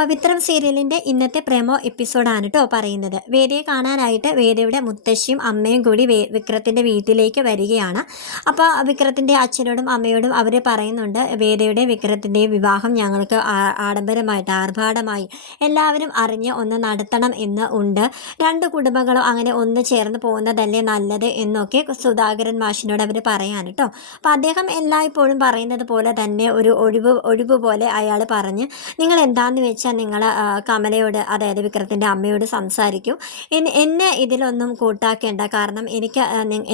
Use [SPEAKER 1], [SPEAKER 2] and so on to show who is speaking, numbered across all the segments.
[SPEAKER 1] പവിത്രം സീരിയലിന്റെ ഇന്നത്തെ പ്രേമോ എപ്പിസോഡാണ് കേട്ടോ പറയുന്നത്. വേദയെ കാണാനായിട്ട് വേദയുടെ മുത്തശ്ശിയും അമ്മയും കൂടി വേ വിക്രത്തിന്റെ വീട്ടിലേക്ക് വരികയാണ്. അപ്പോൾ വിക്രത്തിന്റെ അച്ഛനോടും അമ്മയോടും അവർ പറയുന്നുണ്ട് വേദയുടെ വിക്രത്തിന്റെ വിവാഹം ഞങ്ങൾക്ക് ആഡംബരമായിട്ട് ആർഭാടമായി. എല്ലാവരും അറിഞ്ഞ് ഒന്ന് നടത്തണം എന്ന് ഉണ്ട്. രണ്ട് കുടുംബങ്ങളും അങ്ങനെ ഒന്ന് ചേർന്ന് പോകുന്നതല്ലേ നല്ലത് എന്നൊക്കെ സുധാകരൻ മാഷിനോട് അവർ പറയാൻ കേട്ടോ അപ്പോൾ അദ്ദേഹം എല്ലായ്പ്പോഴും പറയുന്നത് പോലെ തന്നെ ഒരു ഒഴിവ് ഒഴിവ് പോലെ അയാൾ പറഞ്ഞ് നിങ്ങൾ എന്താന്ന് വെച്ചാൽ നിങ്ങൾ കമലയോട് അതായത് വിക്രത്തിന്റെ അമ്മയോട് സംസാരിക്കും. എന്നെ ഇതിലൊന്നും കൂട്ടാക്കേണ്ട. കാരണം എനിക്ക്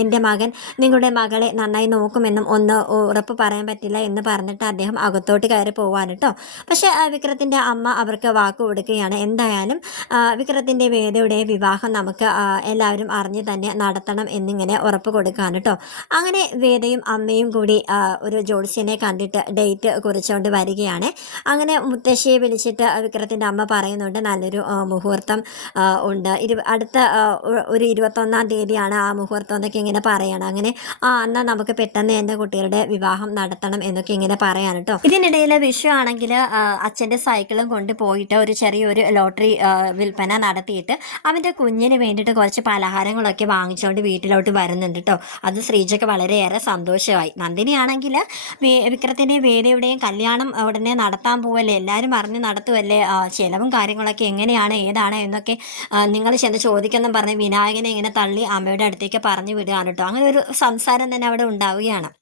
[SPEAKER 1] എന്റെ മകൻ നിങ്ങളുടെ മകളെ നന്നായി നോക്കുമെന്നും ഒന്ന് ഉറപ്പ് പറയാൻ പറ്റില്ല എന്ന് പറഞ്ഞിട്ട് അദ്ദേഹം അകത്തോട്ട് കയറി പോവാൻ കേട്ടോ പക്ഷേ വിക്രത്തിന്റെ അമ്മ അവർക്ക് വാക്ക് കൊടുക്കുകയാണ്. എന്തായാലും വിക്രത്തിന്റെ വേദയുടെ വിവാഹം നമുക്ക് എല്ലാവരും അറിഞ്ഞ് തന്നെ നടത്തണം എന്നിങ്ങനെ ഉറപ്പ് കൊടുക്കാൻ കേട്ടോ അങ്ങനെ വേദയും അമ്മയും കൂടി ഒരു ജോത്സ്യനെ കണ്ടിട്ട് ഡേറ്റ് കുറിച്ചുകൊണ്ട് വരികയാണ്. അങ്ങനെ മുത്തശ്ശിയെ വിളിച്ചിട്ട് വിക്രത്തിന്റെ അമ്മ പറയുന്നുണ്ട് നല്ലൊരു മുഹൂർത്തം ഉണ്ട്. ഇരു അടുത്ത ഒരു ഇരുപത്തൊന്നാം തീയതിയാണ് ആ മുഹൂർത്തം എന്നൊക്കെ ഇങ്ങനെ പറയണം. അങ്ങനെ ആ എന്നാൽ നമുക്ക് പെട്ടെന്ന് എന്റെ കുട്ടികളുടെ വിവാഹം നടത്തണം എന്നൊക്കെ ഇങ്ങനെ പറയാൻ കേട്ടോ ഇതിനിടയിൽ വിഷു ആണെങ്കിൽ അച്ഛന്റെ സൈക്കിളും കൊണ്ട് പോയിട്ട് ഒരു ചെറിയൊരു ലോട്ടറി വിൽപ്പന നടത്തിയിട്ട് അവന്റെ കുഞ്ഞിന് വേണ്ടിയിട്ട് കുറച്ച് പലഹാരങ്ങളൊക്കെ വാങ്ങിച്ചുകൊണ്ട് വീട്ടിലോട്ട് വരുന്നുണ്ട് കേട്ടോ അത് ശ്രീജയ്ക്ക് വളരെയേറെ സന്തോഷമായി. നന്ദിനിയാണെങ്കിൽ വിക്രത്തിന്റെയും വേദയുടെയും കല്യാണം ഉടനെ നടത്താൻ പോവല്ലേ? എല്ലാവരും അറിഞ്ഞ് നടത്തുമല്ലേ ആ, ചെലവും കാര്യങ്ങളൊക്കെ എങ്ങനെയാണ് ഏതാണ് എന്നൊക്കെ നിങ്ങൾ ചെന്ന് ചോദിക്കുന്ന പറഞ്ഞ് വിനായകനെ ഇങ്ങനെ തള്ളി അമ്മയുടെ അടുത്തേക്ക് പറഞ്ഞു വിടുകയാണ് കേട്ടോ അങ്ങനെ ഒരു സംസാരം തന്നെ അവിടെ ഉണ്ടാവുകയാണ്.